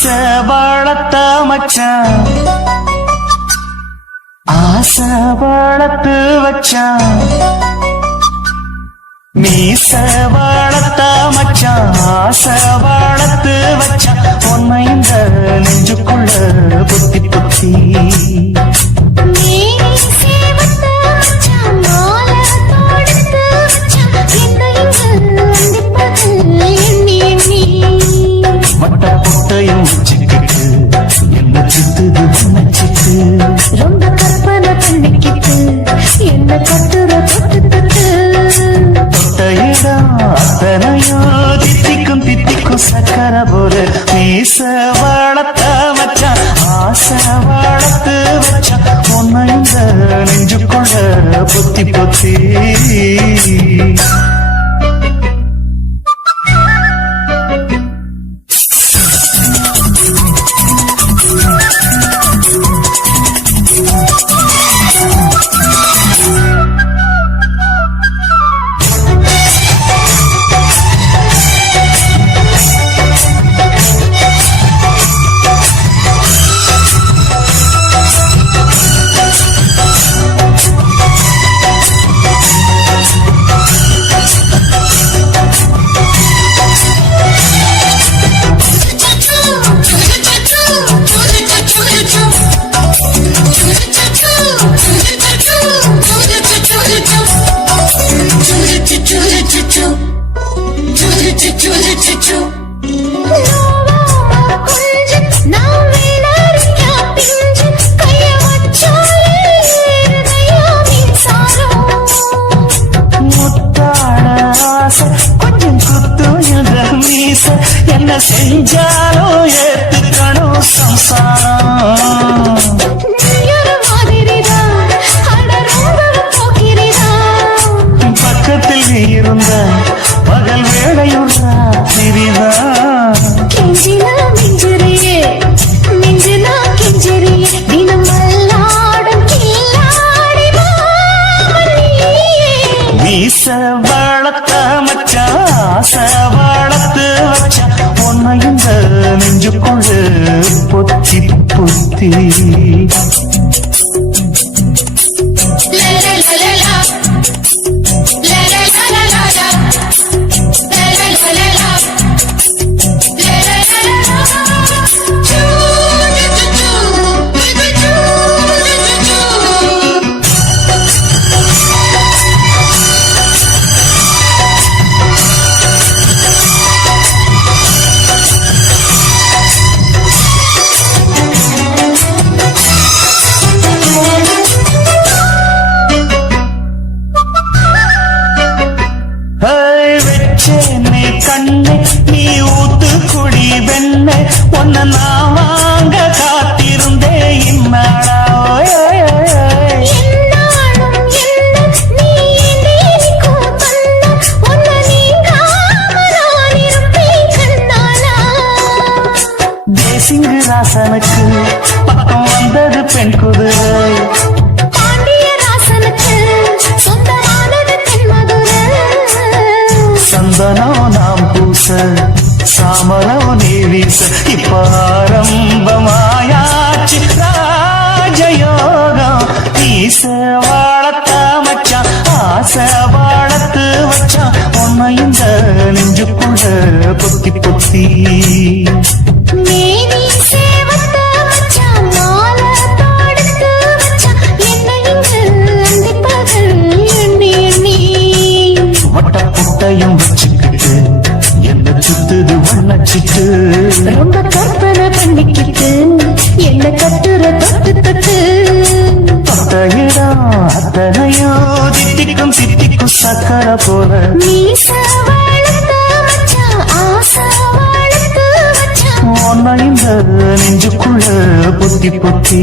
மீச வளர்த்த மச்சான் ஆசை வளர்த்து வச்சான் மீச வளர்த்த மச்சான் ஆசை வளர்த்து வச்சான் உன்னை இந்த நெஞ்சுக்குள்ள புத்தி புத்தி மட்ட பொட்டையும் வச்சுக்கிட்டு என்ன சித்துது வச்சுட்டு ரொம்ப கற்பனை பண்ணிக்கிட்டு என்ன கட்டுற தொட்டு தொட்டு தொட்டையிடம் அத்தனையோ தித்திக்கும் தித்திக்கும் சக்கர போல மீச வளர்த்த மச்சான் ஆசை வளர்த்து வச்சான் உன்னை இந்த நெஞ்சுக்குள்ள பொத்தி பொத்தி கொஞ்சம் குத்து மீச என்ன செஞ்சாலும் ஏத்துக்கணும் சம்சாரம் பக்கத்தில் நீ இருந்த பகல் வேளையுள்ள திரிதான் கெஞ்சினா மிஞ்சிறியே மிஞ்சினா கெஞ்சிறியே தினம் மல்லாடும் கில்லாடி மீச வளர்த்த மச்சான் ஆசை வளர்த்து வச்சான் உன்னை இந்த நெஞ்சுக்குள்ள பொத்தி பொத்தி வெச்சேனே கண்ணே நீ ஊத்து குடி வெண்ண உன்ன நான் வாங்க காத்திருந்தே இன்னாடா தேசிங்கு ராசனுக்கு பக்கம் வந்தது பெண் குதிரை சந்தனம் நாம் பூச சாமரம் நீ வீச இப்ப ஆரம்பமாயாச்சு ராஜயோகம் ஈச வளர்த்த மச்சான் ஆசை வளர்த்து வச்சான் உன்னை இந்த நெஞ்சுக்குள்ள பொத்தி பொத்தி முட்டையும் வச்சுக்கிட்டு என்ன சுத்துது வண்ணச்சிட்டு ரொம்ப கற்பனை பண்ணிக்கிட்டு என்ன கட்டுற தொட்டு தொட்டு தொட்டையிடம் அத்தனையோ தித்திக்கும் தித்திக்கும் சக்கர போல உன்னை இந்த நெஞ்சுக்குள்ள பொத்தி பொத்தி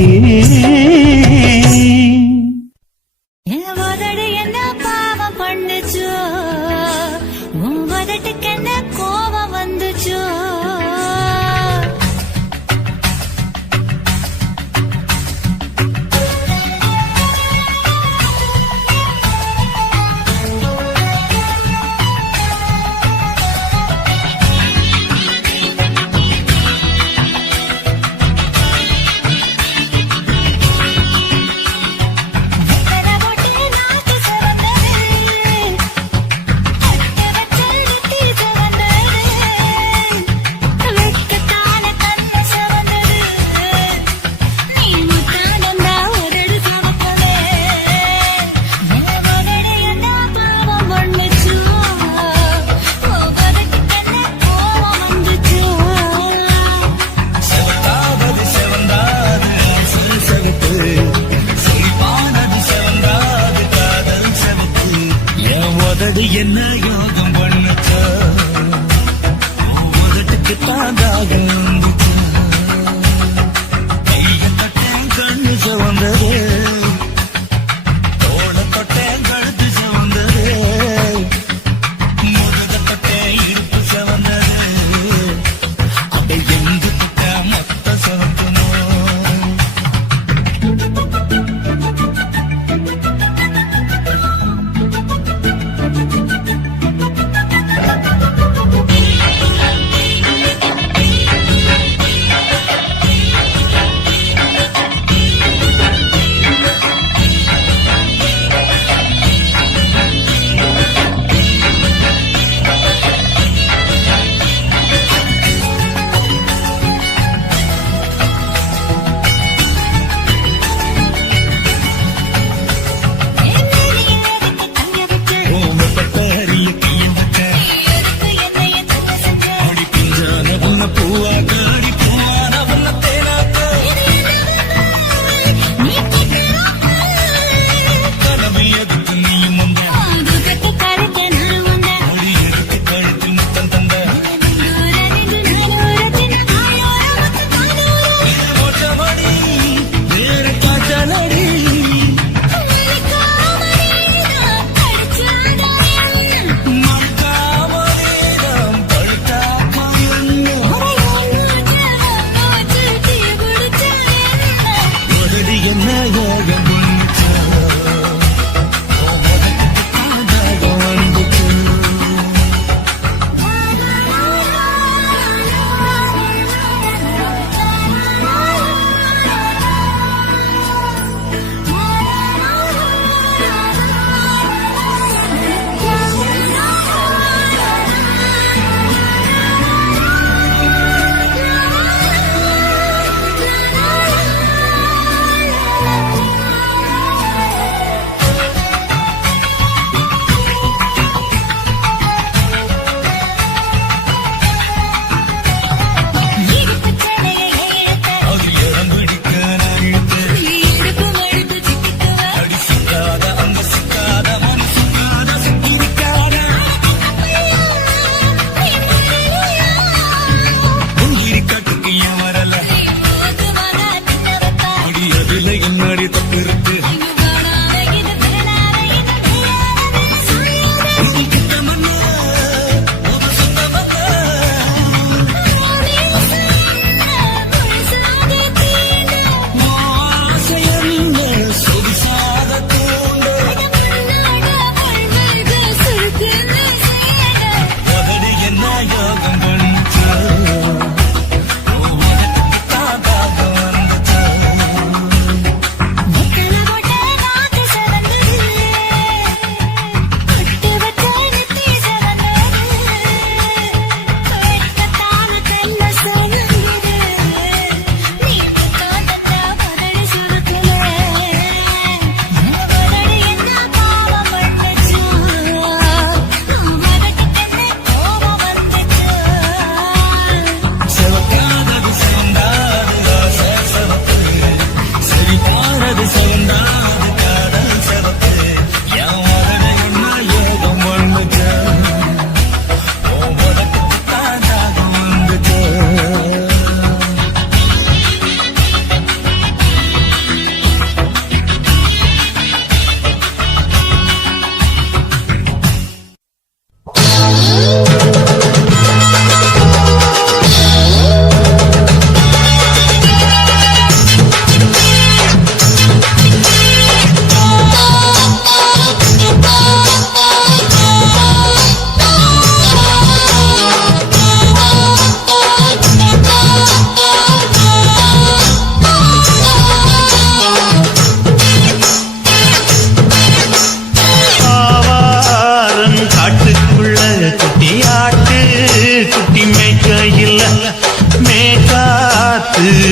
அடி என்ன யோகம் பண்ணுச்சா உதட்டுக்கு தாண்டாக இருந்துச்சா கைய தொட்டேன் கண்ணு சவந்தது தோள தொட்டேன் கழுத்து சவந்தது முதுக தொட்டேன் இருப்பு சவந்தது அப்படி எங்கு தொட்ட மொத்த சவந்தனோ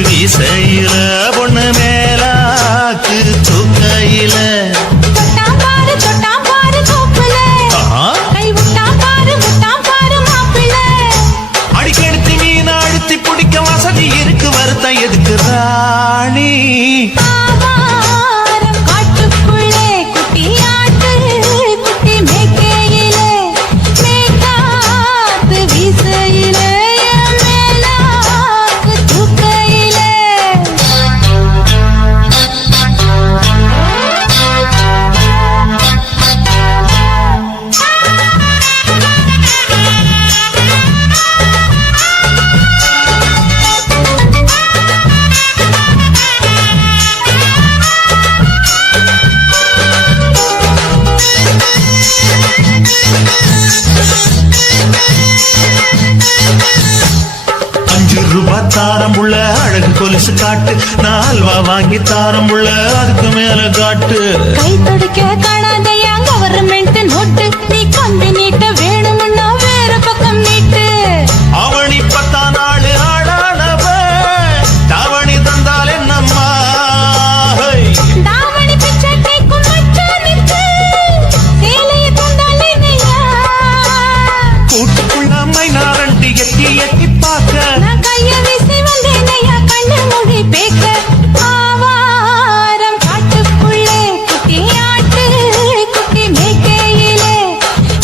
வீசையில பொண்ணு மேலாக்கு தூக்கையில தொட்டாம் பாரு தோப்புல கை விட்டாம் பாரு மாப்பிள்ள அடிக்கெடுத்து மீன் அழுத்தி பிடிக்க வசதி இருக்கு வருத்தம் எதுக்கு ராணி காட்டுக்குள்ளே குட்டி ஆட்டு குட்டி மேய்க்கையில 5 ரூபா தாரம் உள்ள அழகு கொலுசு காட்டு, நான் அல்வா வாங்கி தாரம் உள்ள அதுக்கு மேல காட்டு. கை துடிக்க காணாதையா கவர்மெண்ட் நோட்டு, நீ கம்பி நீட்ட வேணும்னா வேற பக்கம் நீட்டு. அவனி 10 நாள் ஆடானவ தாவணி தந்தால் என்னம்மா? தாவணி பிச்சை கேட்கும் மச்சானுக்கு சேலையை தந்தால் என்னையா? கூட்டுக்குள்ள மைனாரண்டி எட்டி எட்டி பார்க்க, நான் கைய வீசி வந்தேனையா கண்ணு மொழி பேக்க. ஆவாரம் காட்டுக்குள்ளே குட்டி ஆட்டு குட்டி மேய்க்கையிலே,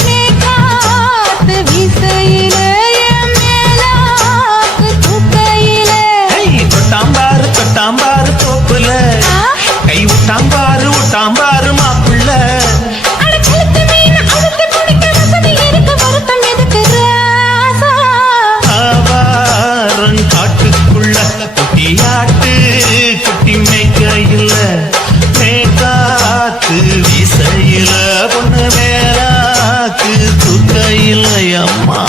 மேற்காத்து வீசையிலே, என் மேலாக்கு தூக்கையிலே. தொட்டாம்பாரு தோப்புல, கை விட்டாம்பாரு மாப்பிள்ள. அட கழுத்து மீன் அழுத்து பிடிக்க வசதி இருக்கு, வருத்தம் எதுக்கு ராசா? ஆவாரம் காட்டுக்குள்ள குட்டியாட்டு குட்டி மேய்க்கையில, மேற்காத்து வீசையில, பொண்ணு மேலாக்கு தூக்கையில அம்மா.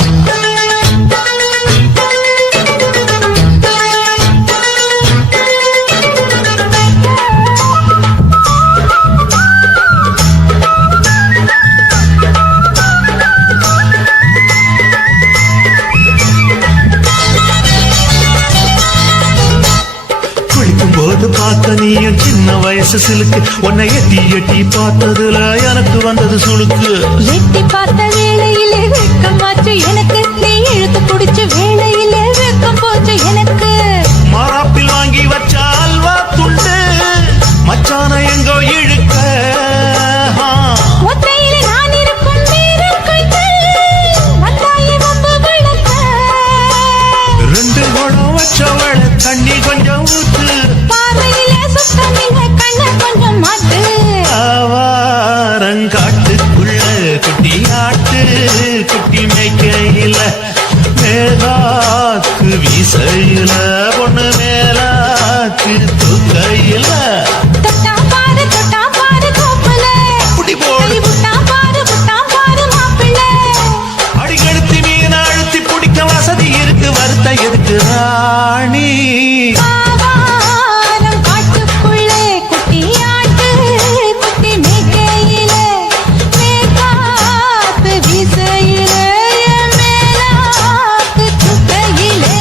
குளிக்கும் போது பார்த்த நீயும் சின்ன வயசு சிலுக்கு, உன்னை எட்டி எட்டி பார்த்ததுல எனக்கு வந்தது சுளுக்கு. எட்டி பார்த்த வேளையிலே வெட்கமாச்சு எனக்கு, நீ இழுத்து பிடிச்ச வேளையிலே வெட்கம் போச்சு எனக்கு. மாறாப்பில் வாங்கி வச்ச அல்வா துண்டு மச்சான எங்கோ இழுக்க. ஒத்தையிலே நான் இருக்கும் நேரம் கண்டு வந்தாயே வம்பு விளக்க. 2 குடம் வச்சவள தண்ணி கொஞ்சம் ஊத்து, பார்வையிலே சுத்தமில்லை கண்ண கொஞ்சம் மாட்டு. ஆவாரங்காட்டுக்குள்ள குட்டியாட்டு குட்டி மேய்க்கையில, மேலாக்கு வீசையில, பொண்ணு மேலாக்கு தூக்கையில. தொட்டாம் பாரு தோப்புல, அப்படி போடு. கை விட்டாம் பாரு மாப்பிள்ளை. அடிக்கெடுத்து மீன் அழுத்தி பிடிக்க வசதி இருக்கு, வருத்த எதுக்கு ராணி? ஆவாரம் காட்டுக்குள்ளே குட்டி ஆட்டு குட்டி மேய்க்கையிலே, மேற்காத்து வீசையிலே, என் மேலாக்கு தூக்கையிலே.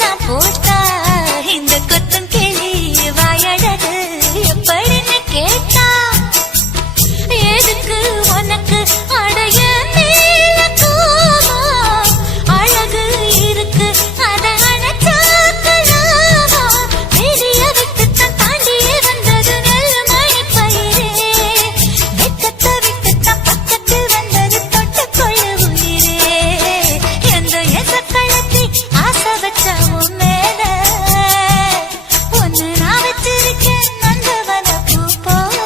தான் போட்டா இந்த கொத்தம் கிளி வாயழகு எப்படின்னு கேட்டா எதுக்கு உனக்கு அடைய மேல கோபம் அழகு இருக்கு அதை அணைச்சாக்கலாமா பெரிய விட்டுத்தான் தாண்டியே வந்தது நெல் மணி பயிரே வெக்கத்தை விட்டுத்தான் பக்கத்தில் வந்தது தொட்டு கொள்ள உயிரே எந்த எசக்களத்தி ஆசை வச்சா உன் மேல ஒன்னு நான் வச்சிருக்கேன் நந்தவன பூ போல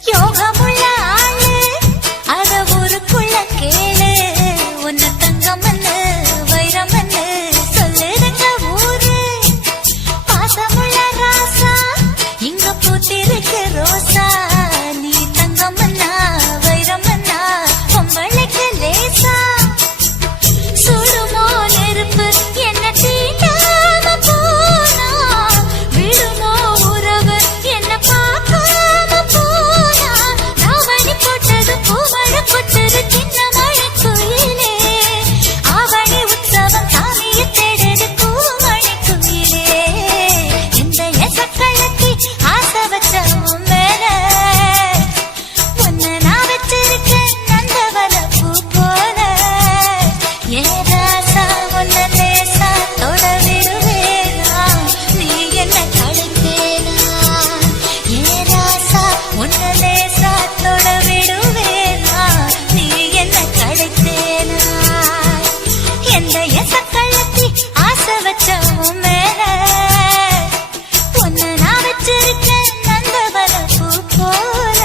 யோகமுள்ள ஆளு அத ஊருக்குள்ள கேளு உன்ன தங்கமன்னு வைரமன்னு சொல்லுறங்க ஊரு பாசமுள்ள ராசா இங்க பூத்திருக்கு ரோசா நீ தங்கமன்னா வைரமன்னா பொம்பளைக்கு லேசா சுடுமோ நெருப்பு என்ன தீண்டாம போனா விடுமோ உறவு என்ன பார்க்காம போனா ராவணி போட்டது பூமழை கொட்டது சின்ன மழை குயிலே ஆவணி உற்சவம் சாமியை தேடுது பூமழை குயிலே இந்த எசக்களத்தி ஆசை வச்ச உன் மேல ஒன்னு நான் வச்சிருக்கேன் நந்தவன பூ போல ஏ ராசா உன்ன லேசா தொட விடுவேனா நீ என்ன தடுத்தேனா ஏ ராசா உன்ன லேசா தொட விடுவேனா நீ என்ன தடுத்தேனா எந்த எசக்களத்தி ஆசை வச்ச உன் மேல ஒன்னு நான் வச்சிருக்கேன் நந்தவன பூ போல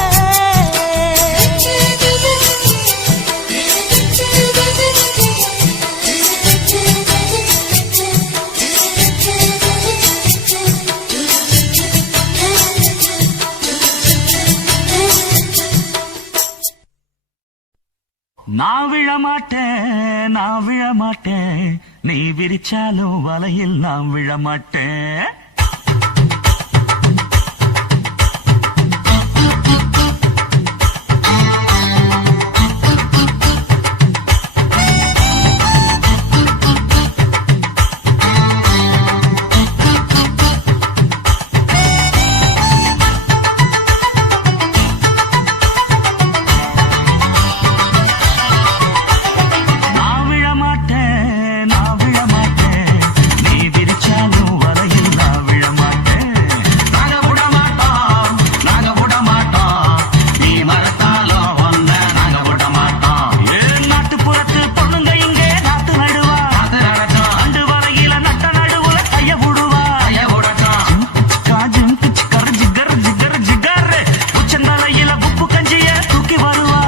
நான் விழமாட்டேன் நான் விழமாட்டேன் நீ விரிச்சாலும் வலையில் நான் விழமாட்டேன் நான் விழமாட்டேன் நான் விழமாட்டேன் நீ விரிச்சாலும் வலையில் நான் விழமாட்டேன் நாங்க விட மாட்டோம் நீ மறத்தாலும் ஒன்ன நாங்க விட மாட்டோம் ஏன் நாட்டுப்புறத்து பொண்ணுங்க இங்கே நாத்து நடுவா அண்டு வலையில நட்ட நடுவுல கைய விடுவா காஜும் பிச்சுக்கர் ஜிகர் ஜிகர் ஜிகர் உச்சந்தலையில உப்பு கஞ்சிய தூக்கி வருவா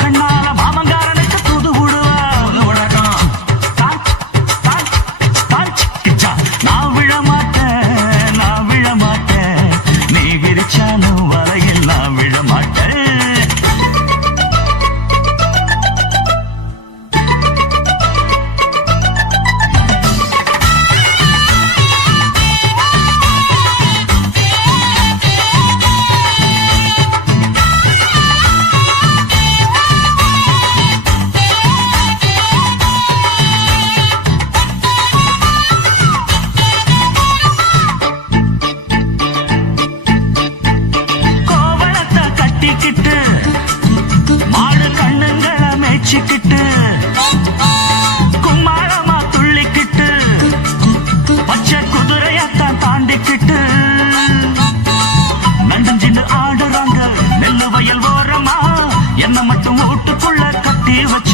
கண்ணால மாமங்காரனுக்கு தூது விடுவா நான் விழமாட்டேன் நான் விழமாட்டேன் நீ விரிச்சாலும் வலையில் நான் விழமாட்டேன் கோவணத்தை கட்டிக்கிட்டு மாடு கண்ணுங்களை மேய்ச்சிக்கிட்டு கும்மாளமா துள்ளிக்கிட்டு பச்சை குதிரையத்தான் தாண்டிக்கிட்டு நண்டஞ்சின்னு ஆடுறாங்க நெல்லு வயல் ஓரமா என்ன மட்டும் வீட்டுக்குள்ள கட்டி வச்சு